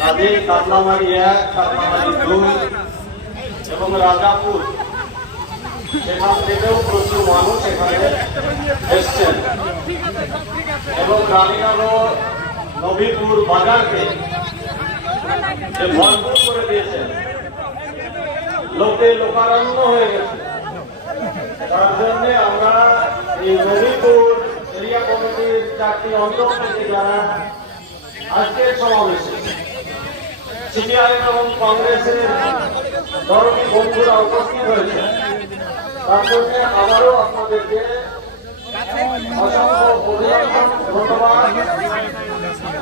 কাজেই কাতলামারি এক কাতলামারি দুই এবং রাজাপুর। সেখান থেকেও প্রচুর মানুষ এখানে এসছেন। এবং রানীনগর, নবীপুর বাজারকে যে ভরপুর করে দিয়েছেন। লোকে লোকারণ্য হয়ে গেছে। তার জন্য আমরা এই নবীপুর এরিয়া কমিটির চারটি থেকে যারা আজকের সমাবেশে সিপিআইএম এবং কংগ্রেসের দলটি বন্ধুরা উপস্থিত হয়েছে। তার জন্য আবারও আপনাদেরকে অসংখ্য অভিনন্দন ধন্যবাদ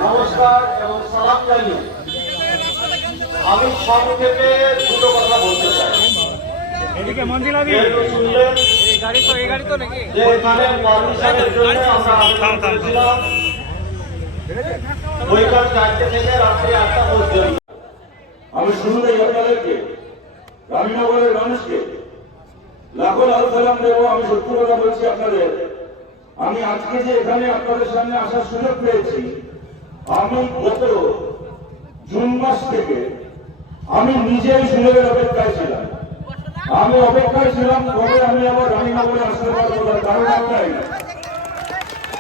নমস্কার এবং সালাম জানিয়ে আমি সংক্ষেপে দুটো কথা বলতে চাই। এদিকে মন্দির আবি। শুনলেন এই গাড়ি তো এই গাড়ি তো নাকি? যে এখানে পারমিশনের জন্য আমরা আবেদন করেছিলাম আমি শুরুতেই আপনাদেরকে রামনগরের মানুষকে লাখো লাল সালাম দেবো, আমি সত্যি কথা বলছি আপনাদের। আমি আজকে যে এখানে আপনাদের সামনে আসার সুযোগ পেয়েছি, আমি গত জুন মাস থেকে আমি নিজেই সুযোগের অপেক্ষায় ছিলাম। আমি অপেক্ষায় ছিলাম কবে আমি আবার রানীনগরে আসতে পারব, তার কারণ একটাই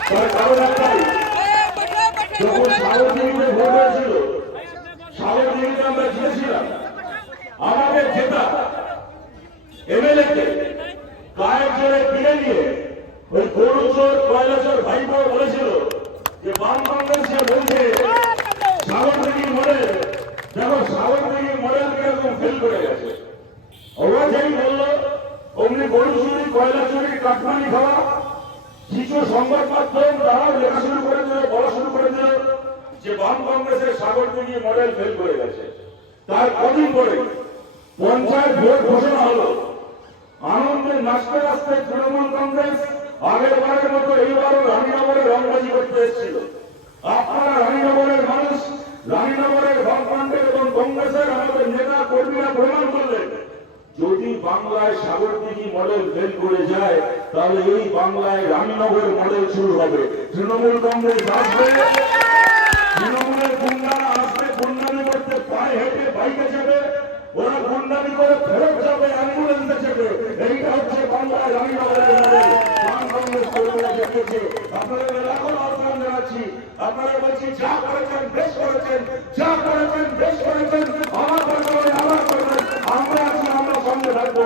তার কারণ একটাই যখন সাগরদিঘিতে ভোট হয়েছিল সাগরদিঘিতে আমরা জিতেছিলাম আমাদের জেতা এমএলএ কে গায়ের জোরে কিনে নিয়ে ওই গরু চোর কয়লা চোর ভাইপো বলেছিল যে বাম কংগ্রেস বলছে সাগরদিঘি মডেল, দেখো সাগরদিঘি মডেল কীরকম ফেল করে গেছে। অবাধেই বলল, অমনি গরু চুরি কয়লা চুরি কাঠমানি খাওয়া, কিছু সংবাদ মাধ্যম তারাও লেখা শুরু করে দিল বলা শুরু করে দিল, যে বাম কংগ্রেসের সাগর দিঘি মডেল ফেল করে গেছে। তার কদিন পরে পঞ্চায়েত ভোট ঘোষণা হলো আনন্দে নাচতে নাচতে তৃণমূল কংগ্রেস আগের বারের মতো এইবারও রানীনগরে রংবাজি করতে এসেছিল। আপনারা রানীনগরের মানুষ, রানীনগরের বামফ্রন্টের এবং কংগ্রেসের আমাদের নেতা, কর্মীরা প্রমাণ করলেন। যদি বাংলায় সাগরদিঘি মডেল ফেল করে যায়, তাহলে এই বাংলায় রানীনগর মডেল শুরু হবে। তৃণমূল কংগ্রেস আসবে। তৃণমূলের গুন্ডারা আসবে, গুন্ডামি করতে পায়ে হেঁটে বাইকে যাবে ওরা গুন্ডামি করে ফেরত যাবে অ্যাম্বুলেন্সে যাবে এইটা হচ্ছে বাংলায় কংগ্রেস দেখেছে আপনাদের লাখো আহ্বান জানাচ্ছি। আপনারা বলছি, যা করেছেন, বেশ করেছেন, যা করেছেন, বেশ করেছেন, আমার করবেন আমার করবেন আমরা আছি, আমরা সঙ্গে থাকব।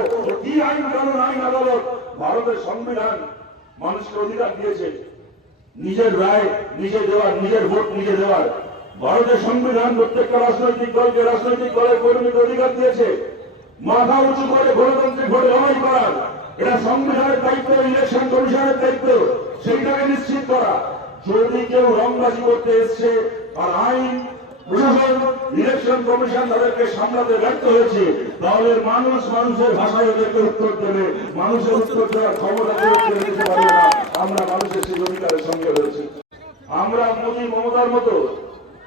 কি আইন কানুন, আইন আদালত? ভারতের সংবিধান মানুষকে অধিকার দিয়েছে। নিজের রায়, নিজে দেওয়ার, নিজের ভোট, নিজে দেওয়ার। ভারতের সংবিধান প্রত্যেকটা রাজনৈতিক দলকে, রাজনৈতিক দলের কর্মীকে অধিকার দিয়েছে। মাথা উঁচু করে গণতান্ত্রিক ভোটে লড়াই করার। এটা সংবিধানের দায়িত্ব ইলেকশন কমিশনের দায়িত্ব, সেইটাকে নিশ্চিত করা। যদি কেউ রংবাজি করতে এসছে আর আইন প্রশাসন ইলেকশন কমিশন তাদেরকে সামলাতে ব্যর্থ হয়েছে, তাহলে মানুষ মানুষের ভাষায় ওদেরকে উত্তর দেবে। মানুষের উত্তর দেওয়ার ক্ষমতা নিতে পারবে না। আমরা মানুষের সেই অধিকারের সঙ্গে রয়েছি। আমরা মোদী মমতার মতো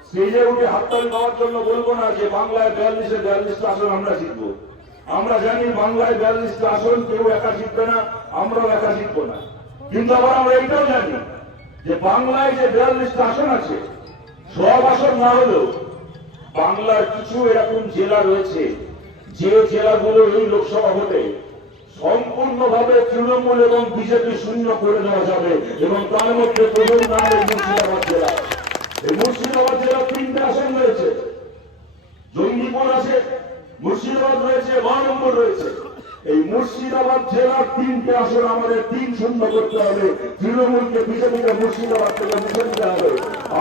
স্টেজে উঠে হাততালি পাওয়ার জন্য বলব না যে বাংলায় বিয়াল্লিশে বিয়াল্লিশটা আসন আমরা জিতবো। আমরা জানি বাংলায় বিয়াল্লিশটা আসন, কেউ একা জিতবে না, আমরাও একা জিতবো না। কিন্তু আবার আমরা এটাও জানি যে বাংলায় যে বিয়াল্লিশটা আসন আছে, সব আসন না হলেও বাংলার কিছু এরকম জেলা রয়েছে, যে জেলাগুলো এই লোকসভা ভোটে সম্পূর্ণভাবে তৃণমূল এবং বিজেপি শূন্য করে দেওয়া যাবে এবং তার মধ্যে প্রথম নাম মুর্শিদাবাদ জেলা। এই মুর্শিদাবাদ জেলা তিনটে আসন রয়েছে। জঙ্গিপুর আছে মুর্শিদাবাদ রয়েছে মহানম্বর রয়েছে। এই মুর্শিদাবাদ জেলার তিনটে আসন আমাদের তিন শূন্য করতে হবে। তৃণমূলকে বিজেপিকে মুর্শিদাবাদ থেকে মুছে দিতে হবে।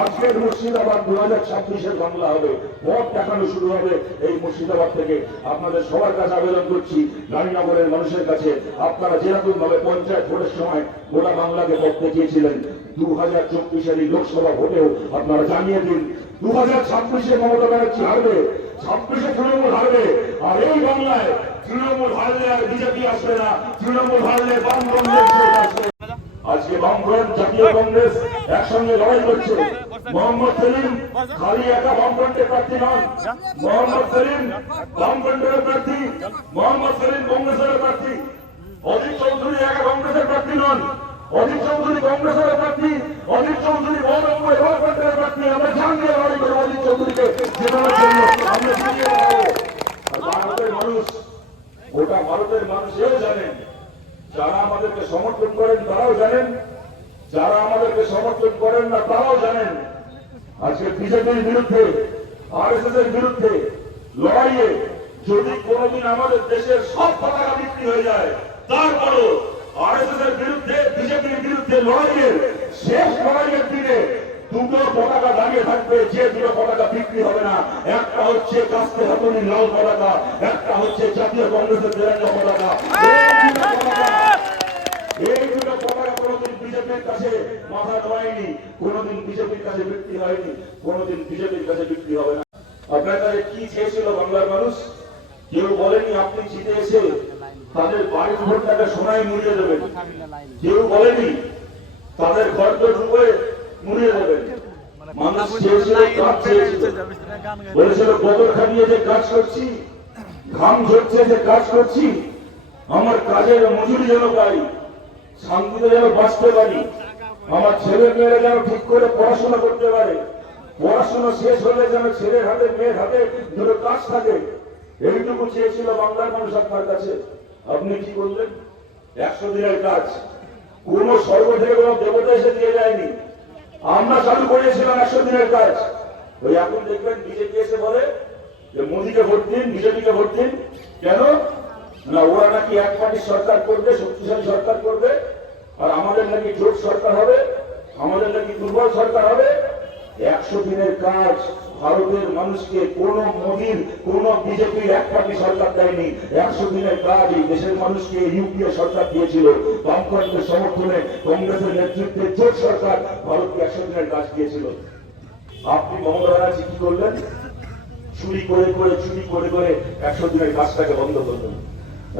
আজকের মুর্শিদাবাদ দু হাজার ছাব্বিশের বাংলা হবে। ভোট দেখানো শুরু হবে এই মুর্শিদাবাদ থেকে। আপনাদের সবার কাছে আবেদন করছি রানীনগরের মানুষের কাছে। আপনারা যেরকম ভাবে পঞ্চায়েত ভোটের সময় গোটা বাংলাকে ভোট দেখিয়েছিলেন দু হাজার চব্বিশের এই লোকসভা ভোটেও আপনারা জানিয়ে দিন। দু হাজার ছাব্বিশে মমতা ব্যানার্জি হারবে। ছাব্বিশে তৃণমূল হারবে। আর এই বাংলায় তৃণমূল হারলে আর বিজেপি আসবে না, তৃণমূল হারলে বাম কংগ্রেস আসবে। আজকে বামফ্রন্ট জাতীয় কংগ্রেস একসঙ্গে লড়াই করছে। মোহাম্মদ সেলিম খালি একা বামফ্রন্টের প্রার্থী নন। মোহাম্মদ সেলিম বামফ্রন্টের প্রার্থী, মোহাম্মদ সেলিম কংগ্রেসের প্রার্থী। অজিত চৌধুরী একা কংগ্রেসের প্রার্থী নন। অজিত চৌধুরী কংগ্রেসের প্রার্থী অজিত চৌধুরী বহরমপুর প্রার্থী, আমরা জানিয়ে লড়াই করব অজিত চৌধুরী জেতানোর জন্য সামনে ভারতের মানুষ, গোটা ভারতের মানুষ এও জানেন, যারা আমাদেরকে সমর্থন করেন তারাও জানেন, যারা আমাদেরকে সমর্থন করেন না তারাও জানেন। আজকে বিজেপির বিরুদ্ধে আর এস এর বিরুদ্ধে লড়াইয়ে যদি কোনোদিন আমাদের দেশের সব পতাকা বিক্রি হয়ে যায়, তারপরও আর এর বিরুদ্ধে, বিজেপির বিরুদ্ধে লড়াইয়ের শেষ লড়াইয়ের দিনে দুটো পতাকা দাঁড়িয়ে থাকবে, যে দুটো পতাকা বিক্রি হবে না। একটা হচ্ছে কাস্তে হাতুনি লাল পতাকা, একটা হচ্ছে জাতীয় কংগ্রেসের তেরঙ্গা পতাকা। এই দুটো পতাকা কোনোদিন বিজেপির কাছে মাথা নোয়ায়নি কোনোদিন বিজেপির কাছে বিক্রি হয়নি, কোনোদিন বিজেপির কাছে বিক্রি হবে না। আপনার কাছে কি চেয়েছিল বাংলার মানুষ? কেউ বলেনি আপনি জিতে এসে তাদের বাড়ির ভোটটাকে সোনায় মুড়িয়ে দেবেন। কেউ বলেনি তাদের ঘর তো ডুবে মুড়িয়ে দেবেন। মানুষ চেয়েছিল কাজ চেয়েছিল বলেছিল খাটিয়ে যে কাজ করছি? ঘাম ঝরছে যে কাজ করছি? আমার কাজের মজুরি যেন পাই শান্তিতে যেন বাঁচতে পারি। আমার ছেলে মেয়েরা যেন ঠিক করে পড়াশোনা করতে পারে। পড়াশোনা শেষ হলে যেন ছেলের হাতে মেয়ের হাতে দুটো কাজ থাকে। এইটুকু চেয়েছিল বাংলার মানুষ আপনার কাছে। আপনি কি করলেন? একশো দিনের কাজ। কোন স্বর্গ থেকে কোনো দেবতা এসে দিয়ে যায়নি। আমরা চালু করেছিলাম একশো দিনের কাজ। ওই এখন দেখবেন বিজেপি এসে বলে যে, মোদীকে ভোট দিন, বিজেপিকে ভোট দিন। কেন? না, ওরা নাকি এক পার্টির সরকার করবে, শক্তিশালী সরকার করবে, আর আমাদের নাকি জোট সরকার হবে, আমাদের নাকি দুর্বল সরকার হবে। একশো দিনের কাজ। ভারতের মানুষকে কোন মোদীর, কোন বিজেপির এক পার্টি সরকার দেয়নি। একশো দিনের কাজ এই দেশের মানুষকে ইউপিএ সরকার দিয়েছিল। বামফ্রন্টের সমর্থনে কংগ্রেসের নেতৃত্বে জোট সরকার ভারতকে একশো দিনের কাজ দিয়েছিল। আপনি মমতা ব্যানার্জি কি করলেন? চুরি করে করে, চুরি করে করে একশো দিনের কাজটাকে বন্ধ করলেন।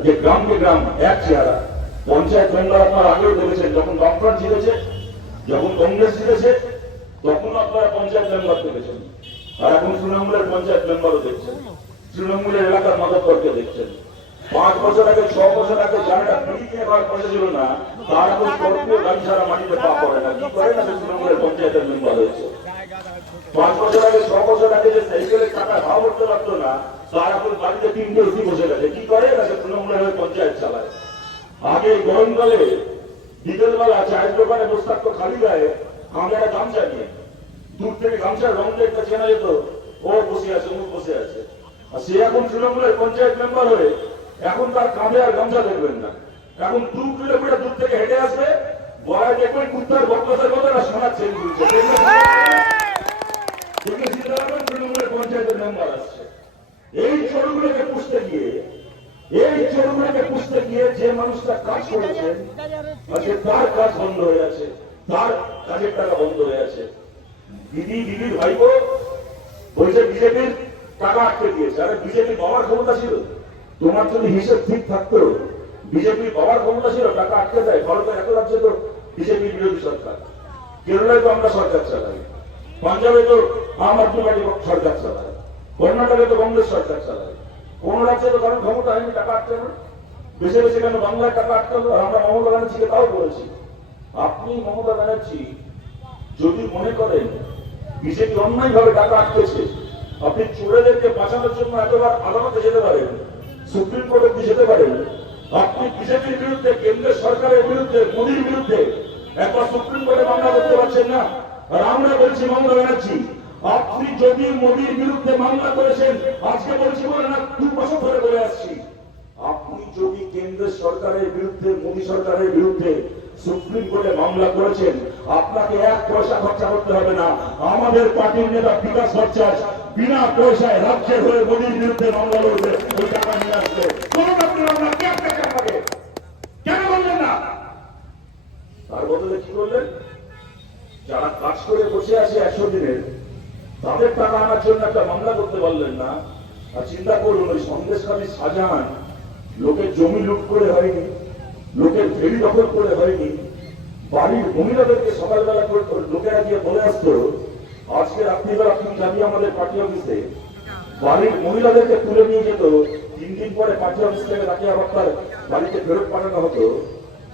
যে গ্রামকে গ্রাম, এক চেহারা। পঞ্চায়েত মেম্বার আপনার আগেও দেখেছেন, যখন বামফ্রন্ট জিতেছে, যখন কংগ্রেস জিতেছে, তখন আপনারা পঞ্চায়েত মেম্বার দেখেছেন। আর এখন তৃণমূলের পঞ্চায়েত মেম্বারও দেখছেন। তৃণমূলের এলাকার মাদকরকে দেখছেন। পাঁচ বছর আগে, ছ বছর আগে যারা বিড়ি কিনে খাওয়ার না, তার এখন স্কর্পিও গাড়ি ছাড়া মাটিতে পা পড়ে না। কি করে না তৃণমূলের পঞ্চায়েতের মেম্বার হয়েছে? পাঁচ বছর আগে, ছ বছর আগে যে সাইকেলের টাকা ভাও করতে পারতো না, তার এখন বাড়িতে তিনটে এসি বসে গেছে। কি করে না সে তৃণমূলের হয়ে পঞ্চায়েত চালায়? আগে গরমকালে বিকেলবেলা চায়ের দোকানে বসে থাকতো খালি গায়ে আমরা গামছা নিয়ে। দূর থেকে গামছার রং দেখতে চেনা যেত ও বসে আছে ও বসে আছে। আর সে এখন তৃণমূলের পঞ্চায়েত মেম্বার হয়ে এখন তার কাঁধে আর গামছা দেখবেন না। এখন দু কিলোমিটার দূর থেকে হেঁটে আসবে পুষতে গিয়ে, এই পুষতে গিয়ে যে মানুষটা কাজ করেছেন আজকে তার কাজ বন্ধ হয়ে আছে, তার কাজের টাকা বন্ধ হয়ে আছে। দিদি, দিদির ভাইপো বলছে বিজেপির টাকা আটকে দিয়েছে। আরে বিজেপি বাবার ক্ষমতা ছিল। তোমার যদি হিসেব ঠিক থাকতো, বিজেপি বাবার ক্ষমতা ছিল, টাকা আটকে দেয়। ভারতের এত রাজ্যে তো বিজেপির বিরোধী সরকার। কেরলায় তো আমরা সরকার চালাই। পাঞ্জাবে তো আম আদমি পার্টি সরকার চালায়। কর্ণাটকে তো কংগ্রেস সরকার চালায়। কোন রাজ্যে তো কারণ ক্ষমতা হয়নি টাকা আটকে না? বেশি বেশি কেন বাংলায় টাকা আটকালো আর আমরা মমতা ব্যানার্জিকে তাও বলেছি। আপনি মমতা ব্যানার্জি যদি মনে করেন বিজেপি অন্যায় ভাবে টাকা আটকেছে। আপনি চোরেদেরকে বাঁচানোর জন্য এতবার আদালতে যেতে পারেন, সুপ্রিম কোর্টে অব্দি যেতে পারেন। আপনি বিজেপির বিরুদ্ধে, কেন্দ্রের সরকারের বিরুদ্ধে, মোদীর বিরুদ্ধে একবার সুপ্রিম কোর্টে মামলা করতে পারছেন না? আর আমরা বলছি মমতা ব্যানার্জি, আপনি যদি মোদীর বিরুদ্ধে মামলা করেছেন, আজকে বলছি বলে না, দু বছর ধরে বলে আসছি। আপনি যদি কেন্দ্রের সরকারের বিরুদ্ধে, মোদী সরকারের বিরুদ্ধে সুপ্রিম কোর্টে মামলা করেছেন। আপনাকে এক পয়সা খরচা করতে হবে না। আমাদের পার্টির নেতা বিকাশ ভট্টাচার্য বিনা পয়সায় রাজ্যের হয়ে মোদীর বিরুদ্ধে মামলা লড়বে, ওই টাকা নিয়ে আসবে। কোনো আপনি মামলা কে আপনাকে আপনাকে। কেন বললেন না? তার বদলে কি করলেন? যারা কাজ করে বসে আছে একশো দিনের, তাদের টাকা আনার জন্য একটা মামলা করতে পারলেন না। আর চিন্তা করুন, ওই সন্দেশখালী শাহজাহান লোকের জমি লুট করে হয়নি। লোকের ফেরি দখল করে হয়নি। বাড়ির মহিলাদেরকে সকালবেলা করে লোকেরা গিয়ে বলে আসতো, আজকে রাত্রিবেলা তুমি যাবি আমাদের পার্টি অফিসে বাড়ির মহিলাদেরকে তুলে নিয়ে যেত, তিন দিন পরে পার্টি অফিস থেকে তাকে আবার তার বাড়িতে ফেরত পাঠানো হতো।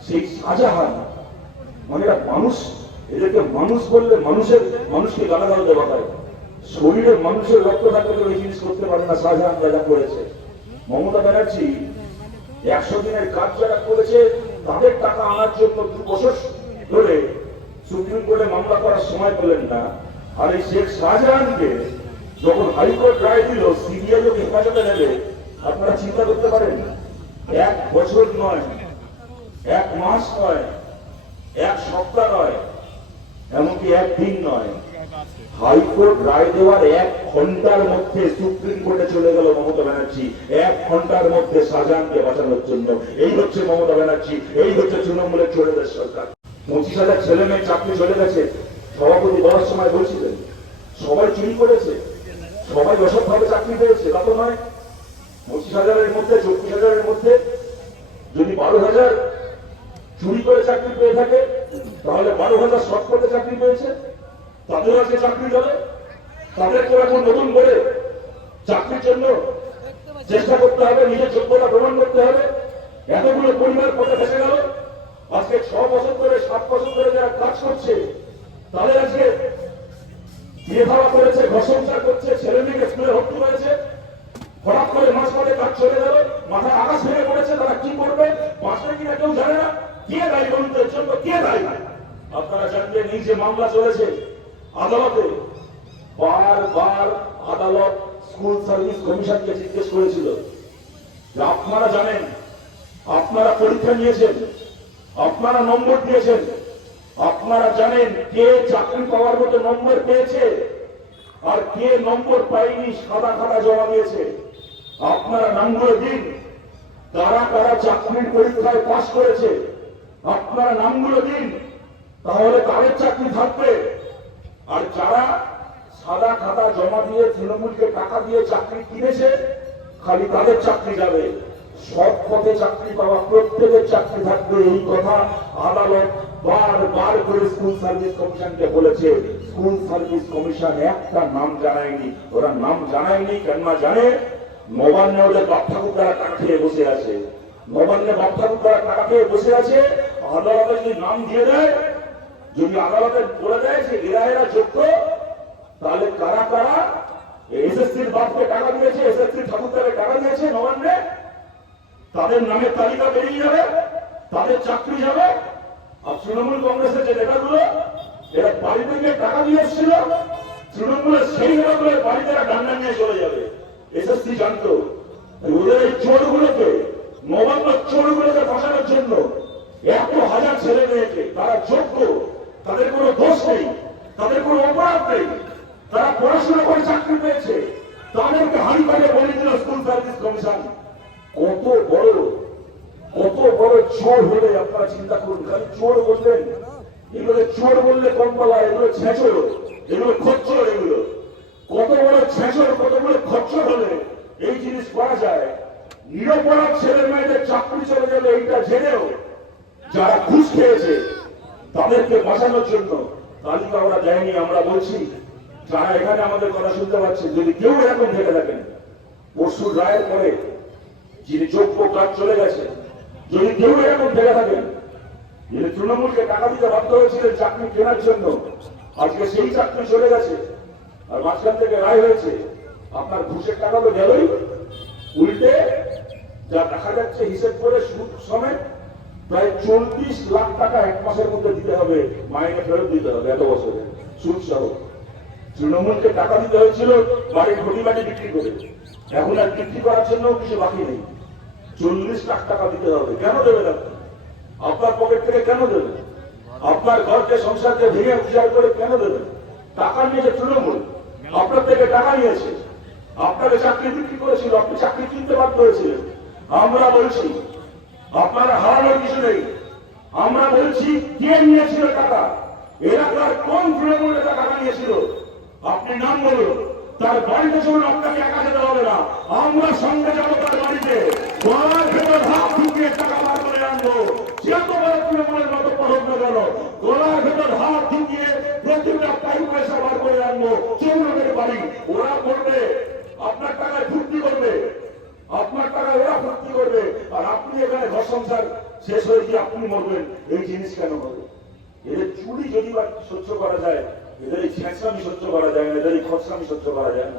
সেই শাহজাহান মানে মানুষ, এদেরকে মানুষ বললে মানুষের, মানুষকে গালাগাল দেওয়া হয়। শরীরে মানুষের রক্ত থাকলে তো এই জিনিস করতে পারে না, শাহজাহান রাজা করেছে। মমতা ব্যানার্জি একশো দিনের কাজ যারা করেছে, তাদের টাকা আনার জন্য দু বছর ধরে সুপ্রিম কোর্টে মামলা করার সময় পেলেন না। আর এই শেখ শাহজাহানকে যখন হাইকোর্ট রায় দিল, সিবিআই ও হেফাজতে নেবে, আপনারা চিন্তা করতে পারেন এক বছর নয়, এক মাস নয়, এক সপ্তাহ নয়, এমনকি একদিন নয়। হাইকোর্ট রায় দেওয়ার এক ঘণ্টার মধ্যে সুপ্রিম কোর্টে চলে গেল মমতা ব্যানার্জি। এক ঘণ্টার মধ্যে শাহজাহানকে বাঁচানোর জন্য। এই হচ্ছে মমতা ব্যানার্জি, এই হচ্ছে তৃণমূলের চোরেদের সরকার। পঁচিশ হাজার ছেলে মেয়ে চাকরি চলে গেছে। সভাপতি বলার সময় বলছিলেন, সবাই চুরি করেছে, সবাই অসৎভাবে চাকরি পেয়েছে, তা নয়। পঁচিশ হাজারের মধ্যে, চব্বিশ হাজারের মধ্যে যদি বারো হাজার চুরি করে চাকরি পেয়ে থাকে, তাহলে বারো হাজার শর্ট করে চাকরি পেয়েছে। তাদের আজকে চাকরি যাবে তাদেরকে এখন নতুন করে চাকরির জন্য চেষ্টা করতে হবে, নিজের যোগ্যতা প্রমাণ করতে হবে। এতগুলো পরিবার পথে ফেসে গেল। আজকে ছ বছর ধরে, সাত বছর ধরে যারা কাজ করছে, তাদের আজকে বিয়ে খাওয়া করেছে ঘর সংসার করছে, ছেলে মেয়েকে স্কুলে ভর্তি হয়েছে হঠাৎ করে মাস পরে কাজ চলে গেল, মাথায় আকাশ ভেঙে পড়েছে, তারা কি করবে বাঁচবে কিনা কেউ জানে না। কে দায়ী বন্ধুদের জন্য, কে দায়ী? আপনারা জানবেন, এই যে মামলা চলেছে আদালতে বারবার আদালত স্কুল সার্ভিস কমিশনকে জিজ্ঞেস করেছিল যে আপনারা জানেন আপনারা পরীক্ষা নিয়েছেন আপনারা নম্বর দিয়েছেন আপনারা জানেন কে চাকরি পাওয়ার মতো নম্বর পেয়েছে? আর কে নম্বর পায়নি সাদা খাতা জমা দিয়েছে? আপনারা নামগুলো দিন। কারা কারা চাকরির পরীক্ষায় পাশ করেছে। আপনারা নামগুলো দিন। তাহলে তাদের চাকরি থাকবে? আর যারা সাদা খাতা জমা দিয়ে তৃণমূলকে টাকা দিয়ে চাকরি কিনেছে, খালি তাদের চাকরি যাবে। সৎ পথে চাকরি পাওয়া প্রত্যেকের চাকরি থাকবে, এই কথা আদালত বার বার করে স্কুল সার্ভিস কমিশনকে বলেছে স্কুল সার্ভিস কমিশন একটা নাম জানায়নি। ওরা নাম জানায়নি, কেন না জানে? নবান্নে ওদের বাপ ঠাকুর তারা টাকা খেয়ে বসে আছে। নবান্নে বাপ ঠাকুর তারা টাকা খেয়ে বসে আছে, আদালতে যদি নাম দিয়ে দেয়, যদি আদালতে বলে দেয় যে এরা এরা যোগ্য, তাহলে কারা কারা? এসএসসির বাপকে টাকা দিয়েছে এসএসসি ঠাকুরদাকে টাকা দিয়েছে নবান্নে। তাদের নামের তালিকা বেরিয়ে যাবে, তাদের চাকরি যাবে আর তৃণমূল কংগ্রেসের যে নেতাগুলো, এরা বাড়িতে গিয়ে টাকা দিয়ে এসেছিল, তৃণমূলের সেই নেতাগুলোর বাড়িতে এরা ডান্ডা নিয়ে চলে যাবে। এসএসসি জানতো। ওদের এই চোরগুলোকে, নবান্ন চোরগুলোকে বসানোর জন্য এত হাজার ছেলে মেয়েকে তারা যোগ্য। তাদের কোনো দোষ নেই, তাদের কোনো অপরাধ নেই। তারা পড়াশোনা করে চাকরি পেয়েছে। তাদেরকে হাড়ি কাটে বলে দিল স্কুল সার্ভিস কমিশন কত বড় কত বড় চোর হলে আপনারা চিন্তা করুন, খালি চোর বললেন, এগুলো চোর বললে কম বলা এগুলো ছেঁচড়, এগুলো খচ্চর এগুলো। কত বড় ছেঁচড়, কত বড় খচ্চর হলে এই জিনিস করা যায়। নিরপরাধ ছেলে মেয়েদের চাকরি চলে যাবে এইটা জেনেও যারা ঘুষ খেয়েছে, তাদেরকে বাঁচানোর জন্য তালিকা আমরা দেয়নি, আমরা বলছি, যারা এখানে আমাদের কথা শুনতে পাচ্ছে, যদি কেউ এরকম থেকে থাকেন পরশুর রায়ের পরে যিনি যোগ্য কাজ চলে গেছে যদি কেউ এরকম থেকে থাকেন যিনি তৃণমূলকে টাকা দিতে বাধ্য হয়েছিলেন চাকরি কেনার জন্য, আজকে সেই চাকরি চলে গেছে, আর মাঝখান থেকে রায় হয়েছে, আপনার ঘুষের টাকা তো গেলই। উল্টে যা দেখা যাচ্ছে হিসেব করে সুদ সমেত প্রায় চল্লিশ লাখ টাকা এক মাসের মধ্যে দিতে হবে, মাইনে ফেরত দিতে হবে এত বছরে, সুদ সহ। তৃণমূলকে টাকা দিতে হয়েছিল, বাড়ির ঘটি বাড়ি বিক্রি করে। এখন আর বিক্রি করার জন্য কিছু বাকি নেই। চল্লিশ লাখ টাকা দিতে হবে। কেন দেবেন আপনি? আপনার পকেট থেকে কেন দেবেন? আপনার ঘরকে, সংসারকে ভেঙে উজাড় করে কেন দেবেন? টাকা নিয়েছে তৃণমূল। আপনার থেকে টাকা নিয়েছে। আপনাকে চাকরি বিক্রি করেছিল, আপনি চাকরি কিনতে বাধ্য হয়েছিলেন। আমরা বলছি, আপনারা হারানোর কিছু নেই। আমরা বলছি, কে নিয়েছিল টাকা? এলাকার কোন তৃণমূল নেতা টাকা নিয়েছিল? আপনি নাম বলুন। তার বাড়িতে চলুন, আপনাকে একা যেতে হবে না। আমরা সঙ্গে যাব তার বাড়িতে গলার ভেতর হাত ঢুকিয়ে টাকা বার করে আনব যত বড় তৃণমূলের মতো পড়ক না কেন গলার ভেতর হাত ঢুকিয়ে প্রতিটা পাই পয়সা বার আনব ওদের বাড়ি, ওরা করবে, আপনার টাকায় ফুর্তি করবে, আপনার টাকা ওরা ফুর্তি করবে, আর আপনি এখানে ঘর সংসার শেষ হয়ে গিয়ে আপনি মরবেন, এই জিনিস কেন হবে? এদের চুরি যদি সহ্য করা যায়, এদের এই ছ্যাঁচড়ামি সহ্য করা যায় না, এদের এই খরচামি সহ্য করা যায় না।